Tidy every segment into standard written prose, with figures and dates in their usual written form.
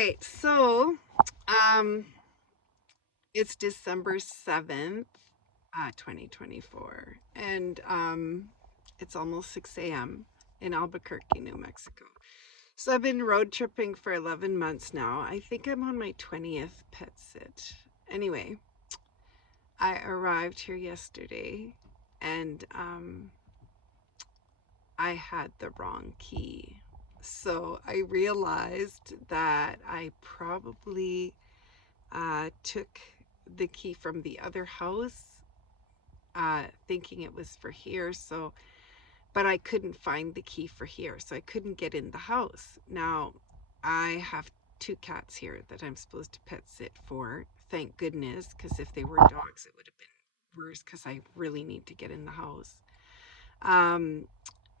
right, so um, it's December 7th, 2024, and it's almost 6 a.m. in Albuquerque, New Mexico. So I've been road tripping for 11 months now. I think I'm on my 20th pet sit. Anyway, I arrived here yesterday, and I had the wrong key. So I realized that I probably took the key from the other house, thinking it was for here. But I couldn't find the key for here, so I couldn't get in the house. Now, I have two cats here that I'm supposed to pet sit for. Thank goodness, because if they were dogs, it would have been worse because I really need to get in the house. Um,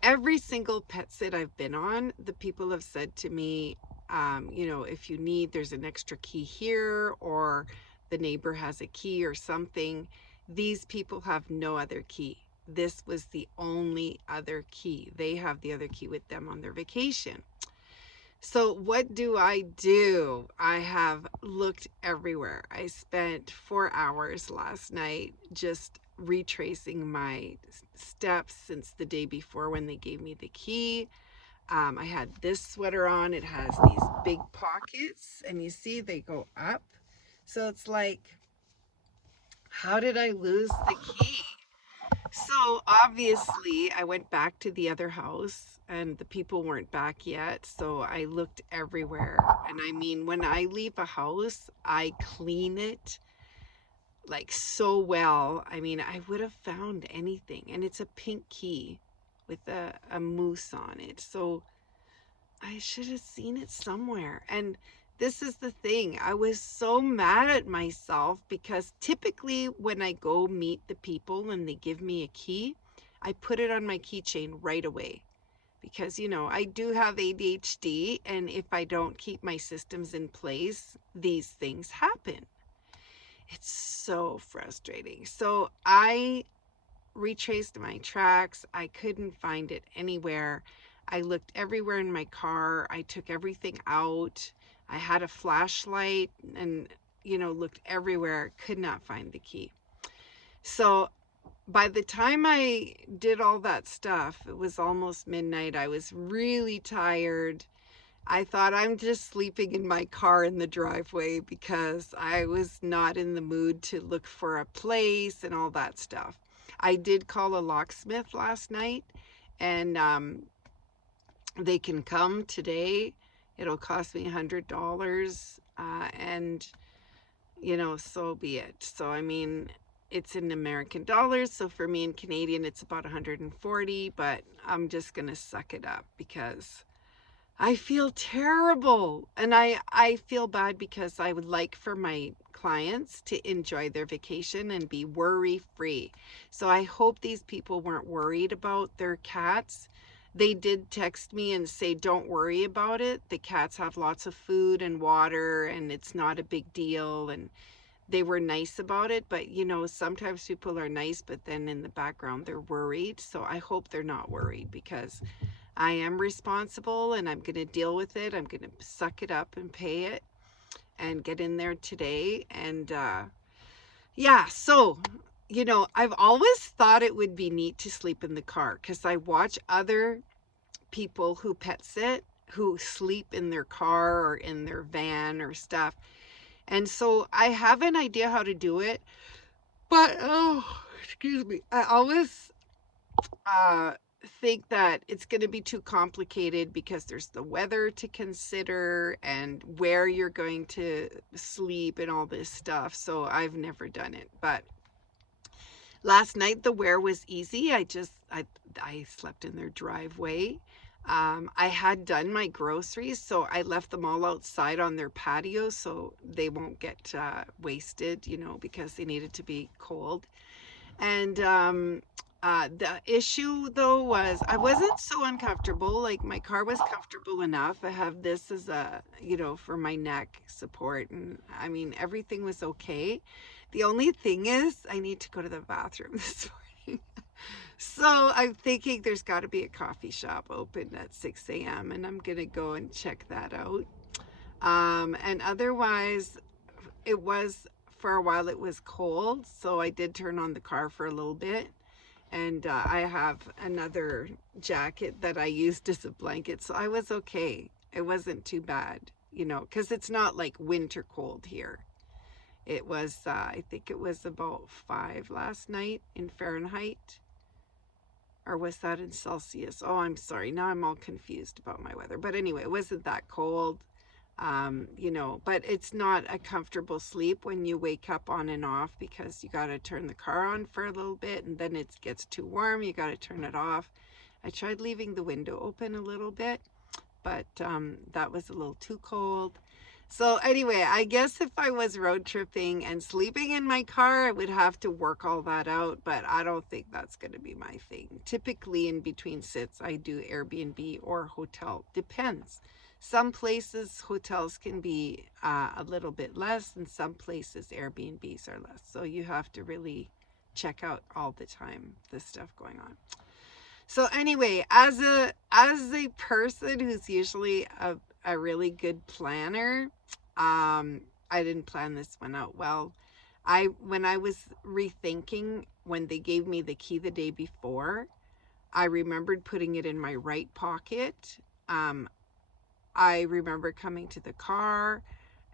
every single pet sit I've been on, the people have said to me, if you need, there's an extra key here, or the neighbor has a key or something. These people have no other key. This was the only other key. They have the other key with them on their vacation. So what do? I have looked everywhere. I spent 4 hours last night just retracing my steps since the day before when they gave me the key. I had this sweater on. It has these big pockets, and you see they go up. So it's like, how did I lose the key? So obviously, I went back to the other house and the people weren't back yet. So I looked everywhere. And I mean, when I leave a house, I clean it like so well. I mean, I would have found anything. And it's a pink key with a moose on it. So I should have seen it somewhere. And this is the thing. I was so mad at myself because typically when I go meet the people and they give me a key, I put it on my keychain right away. Because, I do have ADHD, and if I don't keep my systems in place, these things happen. It's so frustrating. So I retraced my tracks. I couldn't find it anywhere. I looked everywhere in my car. I took everything out. I had a flashlight and, looked everywhere. Could not find the key. So by the time I did all that stuff, it was almost midnight. I was really tired. I thought I'm just sleeping in my car in the driveway because I was not in the mood to look for a place and all that stuff. I did call a locksmith last night, and they can come today. It'll cost me $100, and so be it. So I mean, it's in American dollars, so for me in Canadian it's about 140, but I'm just gonna suck it up because I feel terrible. And I feel bad because I would like for my clients to enjoy their vacation and be worry free. So I hope these people weren't worried about their cats. They did text me and say, don't worry about it. The cats have lots of food and water and it's not a big deal. And they were nice about it. But, sometimes people are nice, but then in the background they're worried. So I hope they're not worried because I am responsible and I'm going to deal with it. I'm going to suck it up and pay it and get in there today. And yeah, so, I've always thought it would be neat to sleep in the car because I watch other people who pet sit who sleep in their car or in their van or stuff. And so I have an idea how to do it, but oh, excuse me. I always uh think that it's going to be too complicated because there's the weather to consider and where you're going to sleep and all this stuff. So I've never done it. But last night the wear was easy. I slept in their driveway. I had done my groceries, so I left them all outside on their patio so they won't get wasted, because they needed to be cold. And the issue though was I wasn't so uncomfortable. Like my car was comfortable enough. I have this as a, for my neck support. And I mean, everything was okay. The only thing is I need to go to the bathroom this morning. So I'm thinking there's got to be a coffee shop open at 6 a.m. and I'm going to go and check that out. And otherwise, it was, for a while, it was cold. So I did turn on the car for a little bit. And I have another jacket that I used as a blanket. So I was okay. It wasn't too bad, because it's not like winter cold here. It was, I think it was about 5 last night in Fahrenheit. Or was that in Celsius? Oh, I'm sorry. Now I'm all confused about my weather. But anyway, it wasn't that cold. But it's not a comfortable sleep when you wake up on and off, because you got to turn the car on for a little bit, and then it gets too warm. You got to turn it off. I tried leaving the window open a little bit, but that was a little too cold. So anyway, I guess if I was road tripping and sleeping in my car, I would have to work all that out, but I don't think that's going to be my thing. Typically in between sits, I do Airbnb or hotel. Depends. Some places, hotels can be a little bit less, and some places Airbnbs are less. So you have to really check out all the time the stuff going on. So anyway, as a person who's usually a really good planner, I didn't plan this one out well. When I was rethinking, when they gave me the key the day before, I remembered putting it in my right pocket. I remember coming to the car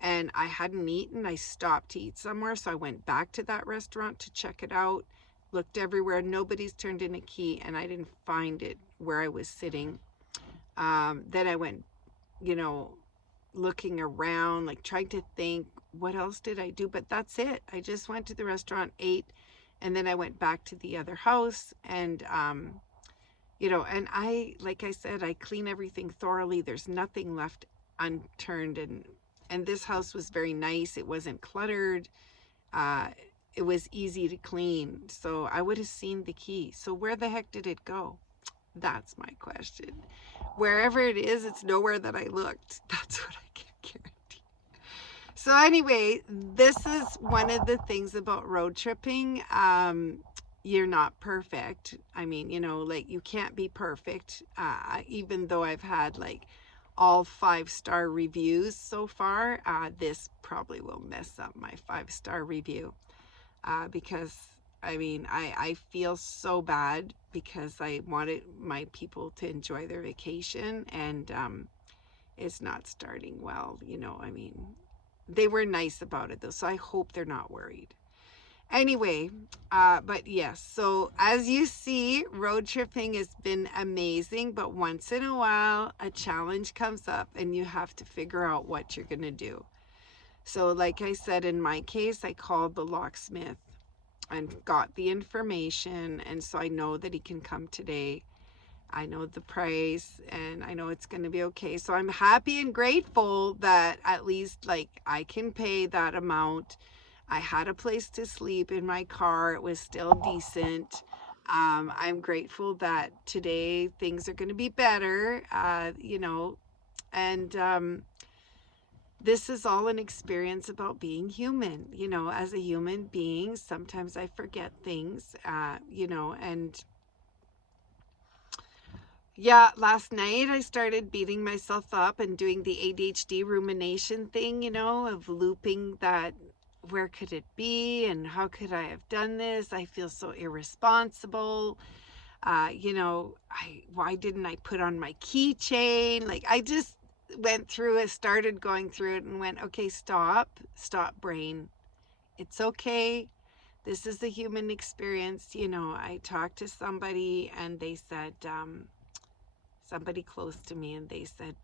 and I hadn't eaten. I stopped to eat somewhere, so I went back to that restaurant to check it out. Looked everywhere, nobody's turned in a key, and I didn't find it where I was sitting. Then I went, looking around, like trying to think, what else did I do? But that's it. I just went to the restaurant, ate, and then I went back to the other house. And, and like I said, I clean everything thoroughly. There's nothing left unturned. And this house was very nice. It wasn't cluttered. It was easy to clean. So I would have seen the key. So where the heck did it go? That's my question. Wherever it is, it's nowhere that I looked. That's what I can guarantee. So anyway, this is one of the things about road tripping. You're not perfect. I mean, like, you can't be perfect. Even though I've had like all 5-star reviews so far, this probably will mess up my 5-star review. Because I mean, I feel so bad because I wanted my people to enjoy their vacation, and it's not starting well, I mean, they were nice about it though, so I hope they're not worried. Anyway, but yes, so as you see, road tripping has been amazing, but once in a while, a challenge comes up and you have to figure out what you're going to do. So like I said, in my case, I called the locksmith and got the information, and so I know that he can come today. I know the price, and I know it's going to be okay. So I'm happy and grateful that at least, like, I can pay that amount. I had a place to sleep in my car. It was still decent. I'm grateful that today things are going to be better, and this is all an experience about being human. As a human being, sometimes I forget things, and yeah, last night I started beating myself up and doing the ADHD rumination thing, of looping that, where could it be and how could I have done this? I feel so irresponsible. Why didn't I put on my keychain? Like, I just went through it, started going through it and went, okay, stop, brain. It's okay. This is the human experience. I talked to somebody and they said, somebody close to me, and they said,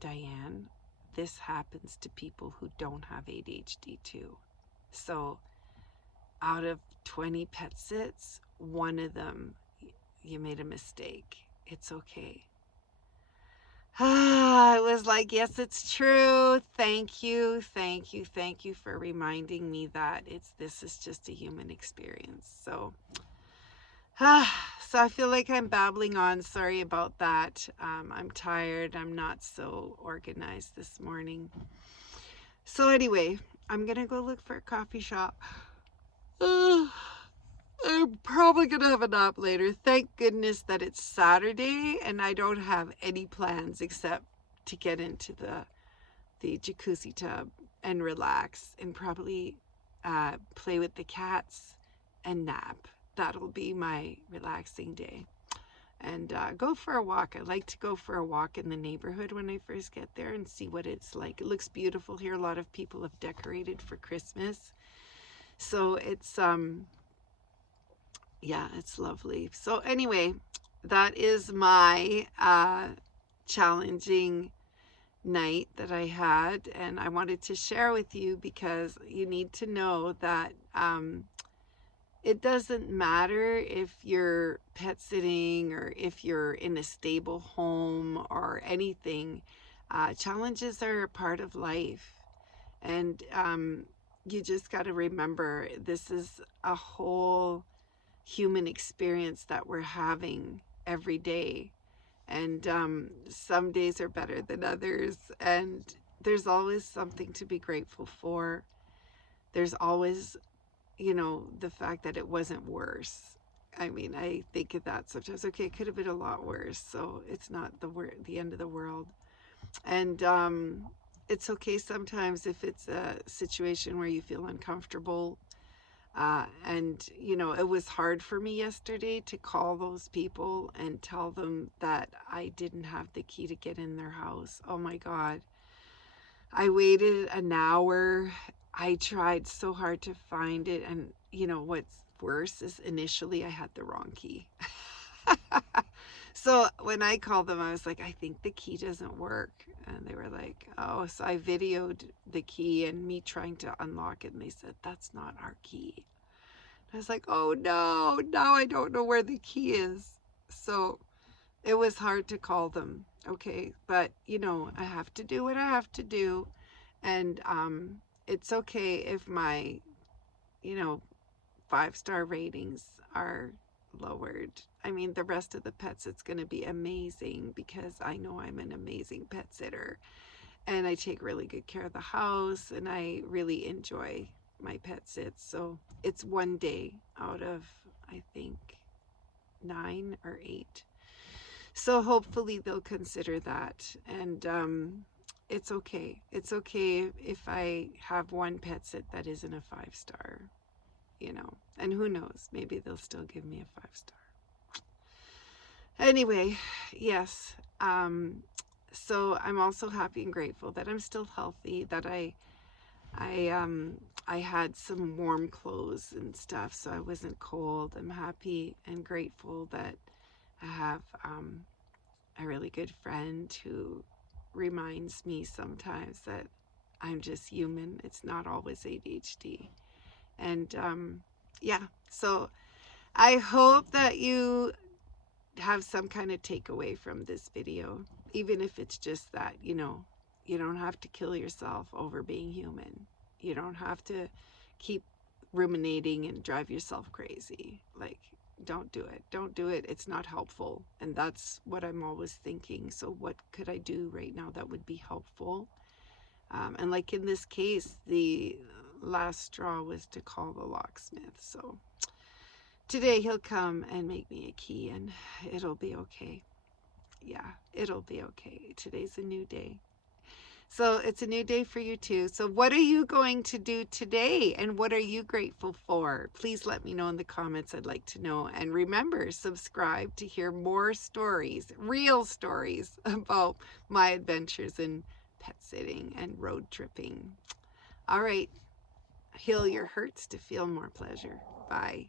Diane, this happens to people who don't have ADHD too. So out of 20 pet sits, one of them, you made a mistake. It's okay. It was like, yes, it's true. Thank you for reminding me that this is just a human experience. So I feel like I'm babbling on. Sorry about that. I'm tired. I'm not so organized this morning. So anyway, I'm gonna go look for a coffee shop. I'm probably gonna have a nap later. Thank goodness that it's Saturday and I don't have any plans except to get into the the jacuzzi tub and relax and probably play with the cats and nap. That'll be my relaxing day. And go for a walk. I like to go for a walk in the neighborhood when I first get there and see what it's like. It looks beautiful here. A lot of people have decorated for Christmas. So it's yeah, it's lovely. So anyway, that is my challenging night that I had, and I wanted to share with you because you need to know that it doesn't matter if you're pet sitting or if you're in a stable home or anything. Challenges are a part of life, and you just got to remember this is a whole human experience that we're having every day. And some days are better than others, and there's always something to be grateful for. There's always, the fact that it wasn't worse. I mean, I think of that sometimes. Okay, it could have been a lot worse, so it's not the end of the world. And it's okay sometimes if it's a situation where you feel uncomfortable. And it was hard for me yesterday to call those people and tell them that I didn't have the key to get in their house. Oh my God. I waited an hour. I tried so hard to find it. And what's worse is initially I had the wrong key. So when I called them, I was like, I think the key doesn't work. And they were like, oh, so I videoed the key and me trying to unlock it. And they said, that's not our key. I was like, oh no, now I don't know where the key is. So it was hard to call them. Okay. But I have to do what I have to do. And it's okay if my, 5-star ratings are lowered. I mean, the rest of the pets, it's going to be amazing because I know I'm an amazing pet sitter and I take really good care of the house and I really enjoy my pet sits. So it's one day out of, I think, 9 or 8. So hopefully they'll consider that. And it's okay. It's okay if I have one pet sit that isn't a 5-star, and who knows, maybe they'll still give me a 5-star. Anyway, yes. So I'm also happy and grateful that I'm still healthy, that I had some warm clothes and stuff, so I wasn't cold. I'm happy and grateful that I have a really good friend who reminds me sometimes that I'm just human. It's not always ADHD. And yeah, so I hope that you have some kind of takeaway from this video, even if it's just that, you don't have to kill yourself over being human. You don't have to keep ruminating and drive yourself crazy. Like, don't do it. Don't do it. It's not helpful. And that's what I'm always thinking. So what could I do right now that would be helpful? And like in this case, the last straw was to call the locksmith. So today he'll come and make me a key and it'll be okay. Yeah, it'll be okay. Today's a new day. So it's a new day for you too. So what are you going to do today and what are you grateful for? Please let me know in the comments. I'd like to know. And remember, subscribe to hear more stories, real stories about my adventures in pet sitting and road tripping. All right. Heal your hurts to feel more pleasure. Bye.